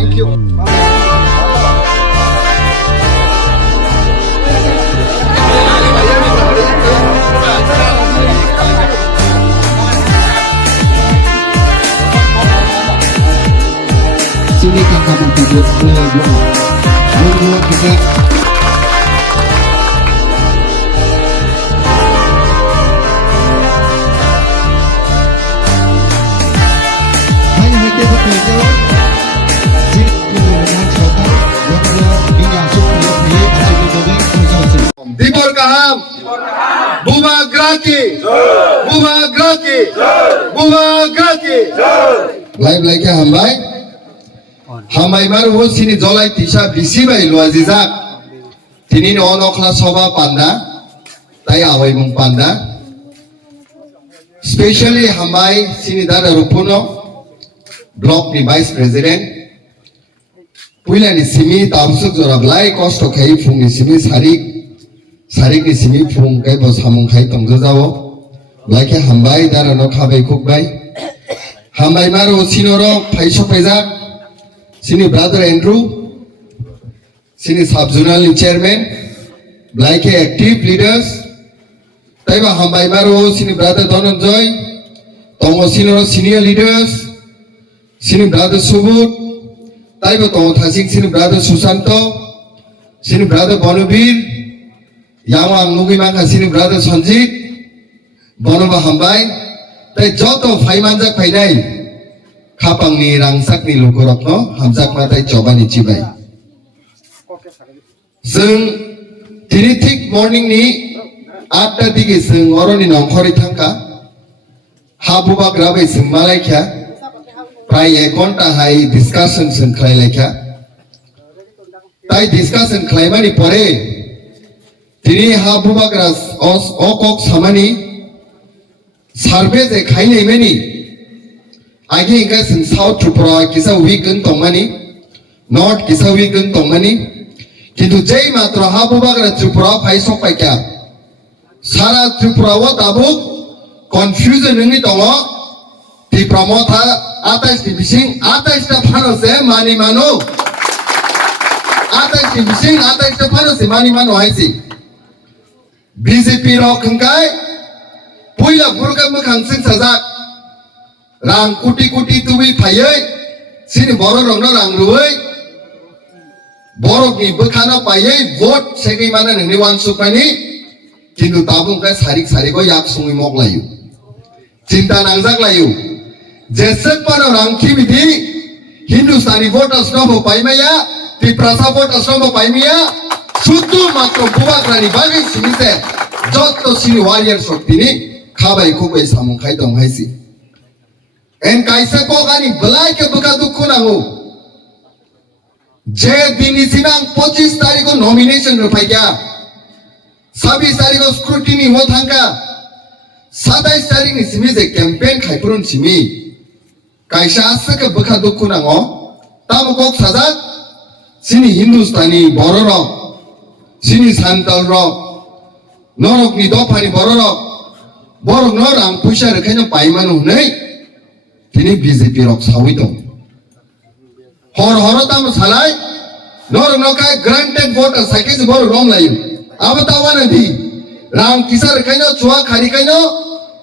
Thank you. Sini kakak bertujuh dua kita hanya hati bekerja sini dengan kota yang dimasuk oleh biaya asli publik konsulsi. Dibor Kaham, Buma Graki, Buma Graki, Buma Graki. Live like hambai, hambai baru sini jolai tisha bisi bai luaziza. Tini ni ono kelas soba panda, tay awai mung panda. Especially hambai sini dada rupuno, block ni vice president. Puila ni simi tabsuk jorab lai kosto kai fung ni simi sarik ni simi fung kai bos hamung kai tongjo jawo. Like hambai dada no kabai kuk bai. Hambai maru sinoro paisok pejak. Sini brother Andrew, sini sub-zonal chairman, like active leaders. Taiba hambai maru sini brother Dhananjay, tongo sinoro senior leaders, sini brother Subut, taiba tongo thasing sini brother Susanto, sini brother Bonubir, yamang nugi mangka sini brother Sanjit, Bonoba hambai, tai joto faimanjak fainai. Kapang ni rangsak ni lukurok no hamzak matai coba ni cibai. Seng tinitik morning ni after digi seng oro ni nongkori tangka habu bak rabai seng malai kya prai ekonta hai discussion seng klai lai kya tai discussion klai mani pore tini habu bak ras okok samani survey je khai nei meni Agi ingka sing South Tripura kisa weekend tongmani, North kisa weekend tongmani, kintu jai matra habu bagra Tripura paisok paikya. Sara Tripura wa tabu confusion ini tongo, di pramotha atas di bising atas ta phano se mani mano, atas di bising atas ta phano se mani mano haisi. BJP rok hengkai, puila burka mukhang sing sajak. Rang kuti tuwi phayai sini borok rong na rang ruwai borok ni bekhana payai vote sekai mana nini wan supani kintu tabung kai sarik ko yak sungi mok layu cinta nangjak layu jesek pano rang kibidi Hindustani voters no paimaya ti prasa voters no paimaya sutu matro buwak rani bagai sinise jotto sini warrior soktini khabai kubai samung khai dong haisi En kaisa ko gani belai ke buka dukku nangu. Je dini sinang 25 तारीख को nomination रुपाई क्या? 26 तारीख को scrutiny हो थंका. 27 तारीख नि सिमी से campaign खाइपुरन सिमी. काइसा आसा के बुका dukku nangu. ताम Coke Saja sini Hindustani boro rok, sini Santal rok, norok ni dopani boro rok, borok norang puisa rekanya paimanu nei. Tini BJP rok sawi dong. Hor tam salai, nor nokai granted voter saiki se bor rom layu. Abatawa nanti, ram kisar kaino chua khari kaino,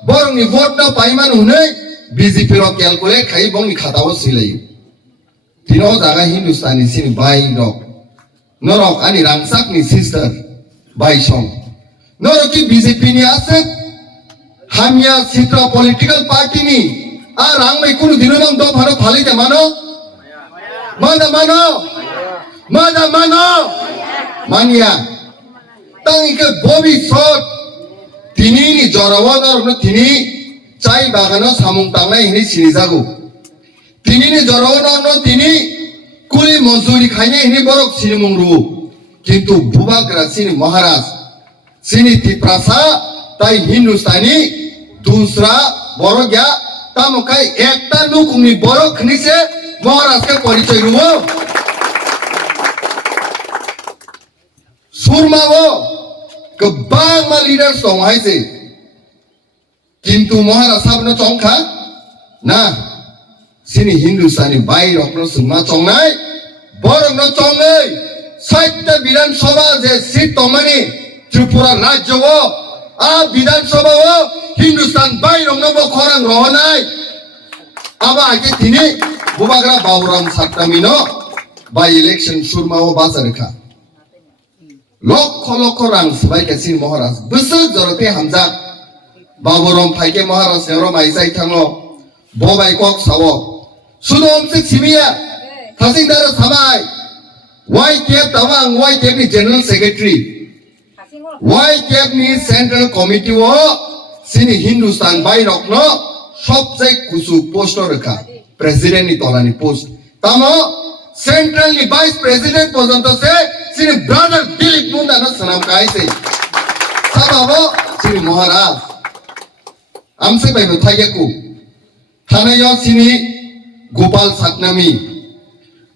bor ni vote na paiman hunai, BJP rok calculate khai bong ni khatawo silayu. Tino jaga Hindustani sini bai rok, norok ani rangsak ni sister bai song. Norok ki BJP ni aset, hamya sitra political party ni. Rang mai kunu dino bang do pharo phali te mano mania tang ike bobi sot tini ni jorawan or tini chai bagano samung tangnai hini sini jagu tini ni jorawan or tini kuli mozuri khaine hini borok sini mungru kintu bubakra sini maharaj sini tiprasa tai Hindustani दूसरा borok ya tamukai ekta nukungni borok khnise Maharashtra ke parichoy rubo surma wo kebang ma leaders tong haise kintu Maharashtra chongkha na sini Hindustani bai rokno sungma chongnai বরং চঙ্গৈ সাহিত্য বিধানসভা যে seat তমানি Tripura রাজ্য বিধানসভা হিন্দুস্তান বাইরং খরাং রহনাই আবা আগে তিনি বুবাগ্রা বাবুরাম সাতনামিনো বাই ইলেকশন সুরমাও বাজারখা লক্ষ লক্ষ রাং সবাইকে মহারাজ বসে জরতে হামজা বাবুরাম ফাইকে মহারাজ নেওয়ার মাইসাই থাঙো ববাই কক সাও শুধু অমসে সিমিয়া থাসিংদার সাবাই ওয়াই কেপ তাওয়াং ওয়াই কেপ নি জেনারেল সেক্রেটারি ওয়াই কেপ নি সেন্ট্রাল কমিটি ও সিনি হিন্দুস্তান বাইরক ন সবচেয়ে কুসু পোস্ট রেখা প্রেসিডেন্ট নি তলানি পোস্ট তামো সেন্ট্রাল নি ভাইস প্রেসিডেন্ট পর্যন্ত সে সিনি ব্রাদার দিলীপ মুন্ডা ন সনাম কাইছে সাবাবো সিনি মহারাজ আমসে বাইবো থাইয়াকু থানায় সিনি গোপাল সাতনামি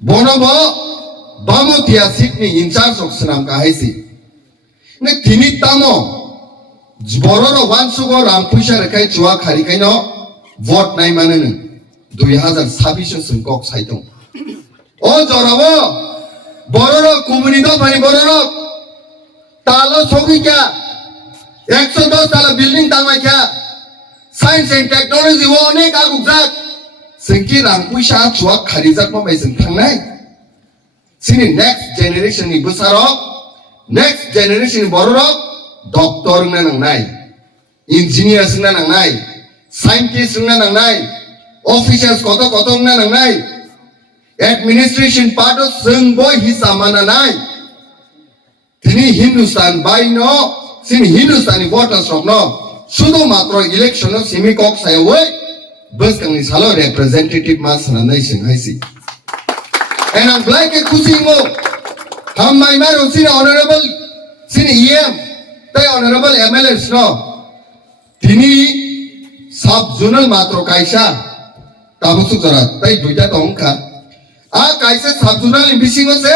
বনব বামতিয়া সিটনি ইনচার্জ অফ সনাম কাইছে নে তিনি তামো বড়র ওয়ানসুগো রাং পয়সা রেখাই চুয়া খারিখাইন ভোট নাই মানে 2026 সংকক সাইতং ও জরাব বড়র কমিউনিট ভাই বড়র তালো সগিকা 110 তালা বিল্ডিং তামাইকা সায়েন্স এন্ড টেকনোলজি ও অনেক আগুজাক সিংকি রাং পয়সা চুয়া খারিজাক মাই जों थांनाय सिनि नेक्स्ट जेनेरेशन नि बोसारक नेक्स्ट जेनेरेशन बररक डॉक्टर ना नांनाय इंजिनियर ना नांनाय साइंटिस्ट ना नांनाय ऑफिसर्स कत कत ना नांनाय एडमिनिस्ट्रेशन पार्ट जों बय हिसाब मानानाय তিনি হিন্দুস্তান বাইনো সিনি হিন্দুস্তানি ভোটার্স রকনো শুধু মাত্র ইলেকশন সিমি কক সায়ওই বসকাংনি সালো representative mass Sanai সিংহাইসি and I'm like a kusingo ham mai maro sini honorable sini em tai honorable mls no tini sub zonal matro kaisa tabusuk jara tai duita tongka a kaisa sub zonal imbisingo se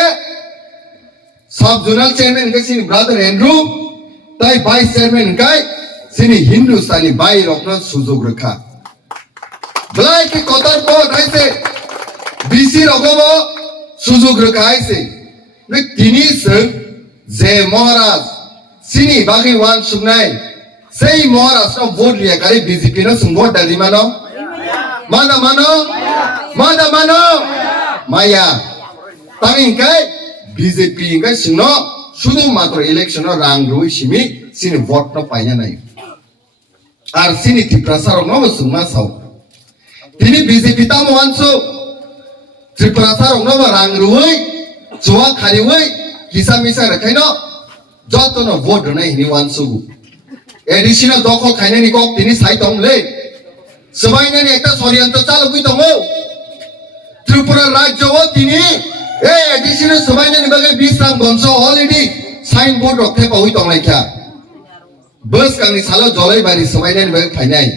sub zonal chairman ke sini brother andrew tai vice chairman kai sini hindustani bai rokna sujog rakha blai ke kotar po kaise bc rogobo সুযোগ রেখা আইছে তিনি যে মহারাজ সিনি বাকি one Sunai সেই মহারাজ vote লিয়া কারি BJP ন vote ডালি মানো মানো মায়া তাই ইনকাই বিজেপি ইনকাই সিন শুধু মাত্র ইলেকশন রাং রুই সিমি সিনি ভোট ন পাইনা নাই আর সিনি ত্রিপুরা সারক ন সুমা সাও তিনি বিজেপি তাম ওয়ানসু ত্রিপুরা সারক ন রাং রুই চুয়া খারিউই কিসা মিসা রেখাইন যতন ভোট নাই হিনি ওয়ানসু এডিশনাল দখল খাইনানি কক তিনি সাইতংলে সবাইনানি একটা ষড়যন্ত্র চালুই দङ ত্রিপুরা রাজ্য ও তিনি এই এডিশনাল সবাইনানি বাগে 20 রাম গঞ্জ অলরেডি সাইন বোর্ড রক্ষে পাউই দংলাইখা বস কাংনি সালো জলাইবাড়ি সবাইনানি বাগে ফাইনাই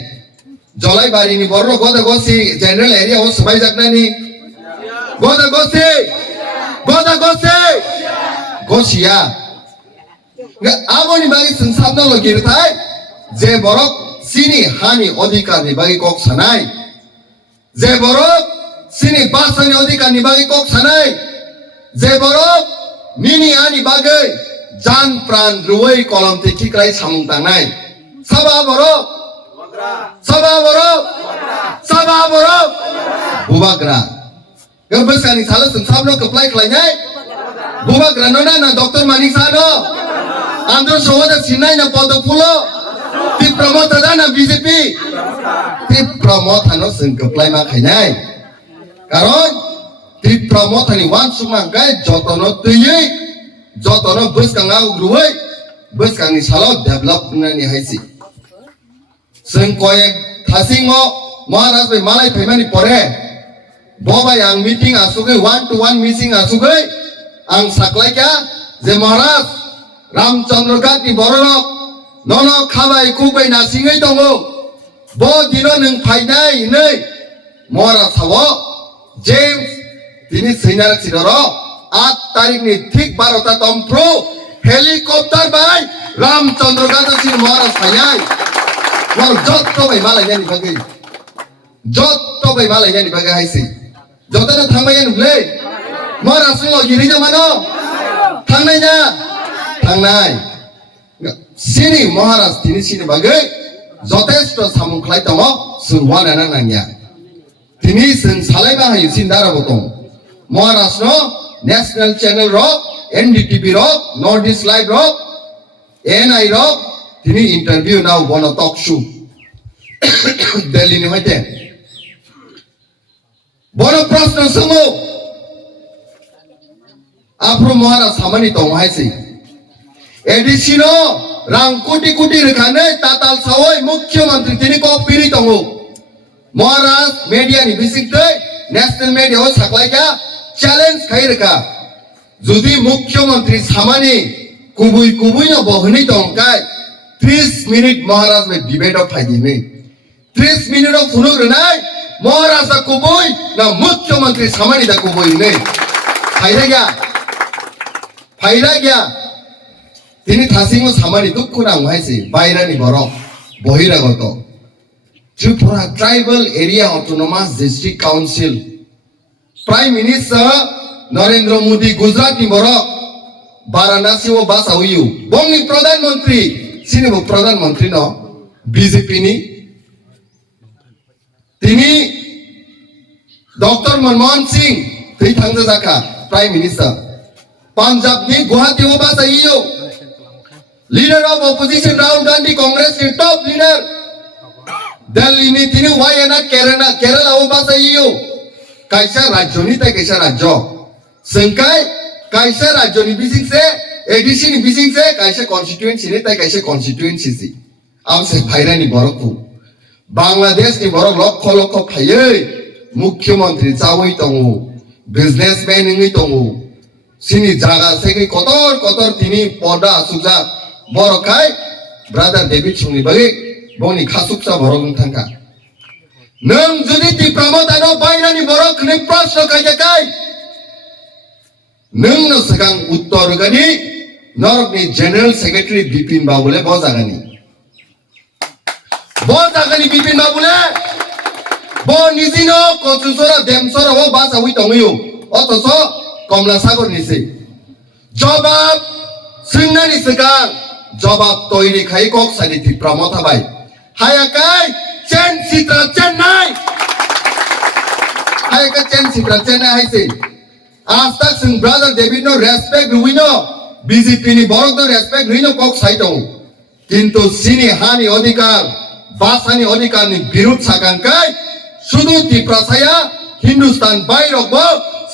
জলাইবাড়িনি বড় গদা গসি জেনারেল এরিয়া ও সবাই জাগনানি গদা গসি গসিয়া আমনি বাগে সংসাবনা লগির থাই যে বরক সিনি হানি অধিকার নি বাগে কক সানাই যে বরক সিনি বাসানি অধিকার নি বাগে কক সানাই যে বরক মিনি আনি বাগে জান প্রাণ রুই কলম তে কিক্রাই সামুং তাংনাই সাবা বরক বুবাগ্রা গবসানি সালো সংসাবনো কপ্লাই খলাইনাই বুবাগ্রা ননা না ডক্টর মানিক সানো आंध्र सोवदा सिनाई ना पद फुलो ती प्रमोद दा ना बीजेपी ती प्रमोद हानो संकप्लाय मा खाइनाय कारण ती प्रमोद हानि वान सुमा गाय जतनो तयै जतनो बसकांगा उग्रुयै बसकांनि सालो डेभलप नानि हाइसि जों कय थासिङो महाराज बे मालाय फैमानि परे बबाय आं मीटिंग आसुगै 1 to 1 मीटिंग आसुगै आं साकलायका जे महाराज रामचंद्र गातनि बरनक नन खाबाय खुबाय नासिङै दङ ब दिनो नों फाइनाय नै महाराज सावो जेम्स तिनि सैनार सिदर 8 तारिखनि ठीक 12 ता तमफ्रु हेलिकप्टार बाय रामचंद्र गातनि महाराज फाइनाय मोर जत्तो बाय मालायनि बागै हाइसै जतनो थांबाय नुले महाराष्ट्र गिरी जमानो थांनाय ना थांनाय सिनि महाराष्ट्र तिनि सिनि बागै जथेष्ट सामुखलाय दङ जों वानाना नांगिया तिनि जों सालायबा हायो सिन्दाराबो दं महाराष्ट्र नेशनल चैनल रक एनडीटीवी रक नॉर्थ ईस्ट लाइव रक एनआई रक तिनि इंटरव्यू नाउ बनो टॉक शो दिल्ली नि होते बनो प्रश्न सोङो आफ्रो महाराष्ट्र खामानि दं हायसै एडिसिनो रां कोटी कोटी रोखानै ताताल सावै मुख्यमंत्री तिनि को पिरि दङ महाराष्ट्र मीडिया नि बिसिंगै नेशनल मीडिया हो साख्लायगा चैलेंज खाइरखा जुदि मुख्यमंत्री सामानि कुबुई कुबुई न बहनै दंखाय 30 मिनिट महाराष्ट्र में डिबेट ऑफ फाइदिनै 30 मिनिट ऑफ फुनुग्रनाय महाराष्ट्र कुबुई न मुख्यमंत्री सामानि दा कुबुई नै फायदा गया तिनि थासिङो सामानि दुखु नांगौ हायसै बायरानि बरक बहिरागत Tripura tribal area autonomous district council prime minister Narendra Modi Gujarat नि बरक वाराणसी वो बासा हुयु बंगनि प्रधानमंत्री सिनिबो प्रधानमंत्री न बीजेपी नि तिनि डॉक्टर मनमोहन सिंह थै थांजा जाखा प्राइम मिनिस्टर पंजाब नि गुवाहाटी वो बासा हुयु leader of opposition Rahul Gandhi Congress के टॉप लीडर दिल्ली नि तिनि वायनाड केरला वो बासा हुयु कायसा राज्यनि ताय कायसा राज्य संकाय कायसा राज्यनि बिसिंसे एडिसी नि बिसिंसे कायसा कॉन्स्टिट्यूएंसी नि ताय कायसा कॉन्स्टिट्यूएंसी सि आवसे फायरानि बरकखौ बांग्लादेश नि बरक लक्ष लक्ष फायै मुख्यमंत्री चावै दङ बिजनेसमैन नङै दङ सिनि जागा सेगै कतर कतर तिनि पदा सुजा बरखाय ब्रादार डेभिड सुंनि बागै बनि खासुकसा बरक थांका नों जुदि ति प्रमोदानो बायरानि बरक नि प्रश्न खायजाखाय नों न सगां उत्तर गनि नरकनि जनरल सेक्रेटरी बिपिन बाबुले बजागानि बिपिन बाबुले ब निजिनो कचुसरा देमसरा हो बासा हुइ दङयो अथस कमला सागर निसै जवाब सोंनानि सिगां जवाब तैरि खाय कक सानिति प्रमोदाबाय हायाखाय चेन सित्रा चेन्नाइ हायाखाय चेन सित्रा चेन्नाइ हायसै आज तक जों ब्रादार डेभिड नो रेसपेक्ट हुइनो बीजेपी नि बरक नो रेसपेक्ट हुइनो कक साइ दं किन्तु सिनि हानि अधिकार भाषानि अधिकार नि विरोध सागांखाय सुदु तिप्रासाया हिंदुस्तान बायरकबो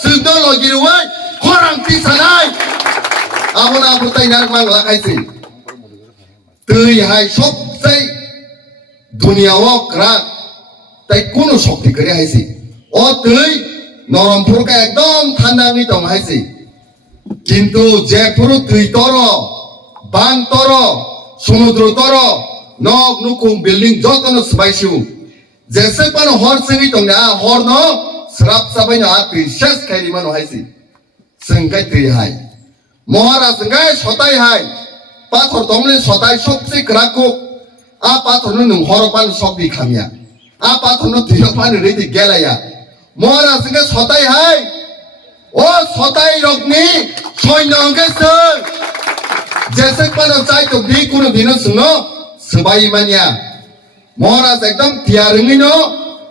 सुदो लगिरुवाय खरांथि सानाय आबना बुताय नार मांगला खायसै तै हाय सबसे दुनियाव क्रा ताई कोनो शक्ति करे हायसै ओ तै नरमपुरका एकदम ঠান্ডানি दं हायसै किन्तु जेफोर तै तर बान तर समुद्र तर नग नुकुम बिल्डिं जतन सबायसु जेसेबानो हर सिंगै दं ना हर न स्राब साबायनो आ तै शेष खायरिमानो हायसै जोंखाय तै हाय महाराज जोंखाय सताय हाय पाथर दंले सताय सबसे क्राको आ पाथरनो नों हरपान सकदि खामिया आ पाथरनो दैयापान रेदि गेलाया महाराज जोंखाय सताय हाय ओ सताय रकनि सैन्य अंकेसों जेसेबानो चाय तो बि कुनो दिनो सुनो सबाय मानिया महाराज एकदम तियारङैनो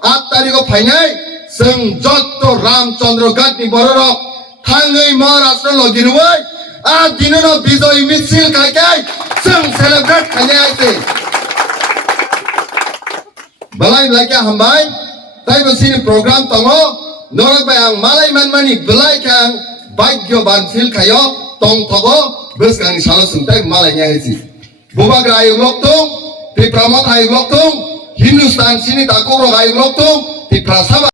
8 तारिखआव फायनाय जों जत्त रामचंद्र घाटनि बररक थाङै महाराष्ट्र लगिरुवाय आ दिननो विजय मिছিল खायखाय जों सेलिब्रेट खायनाय आयसै बलाय लायका हामबाय ताइबो सिनि प्रोग्राम दङ नरबाय आं मालाय मानमानि बलायका आं भाग्यबान फिल खायो तं थगो गोसगानि साला सुंथाय मालायनि आयसै बुबाग्रा आयुलक दं ति प्रमोद आयुलक दं हिंदुस्तान सिनि दाखौ आयुलक दं ति प्रासाबा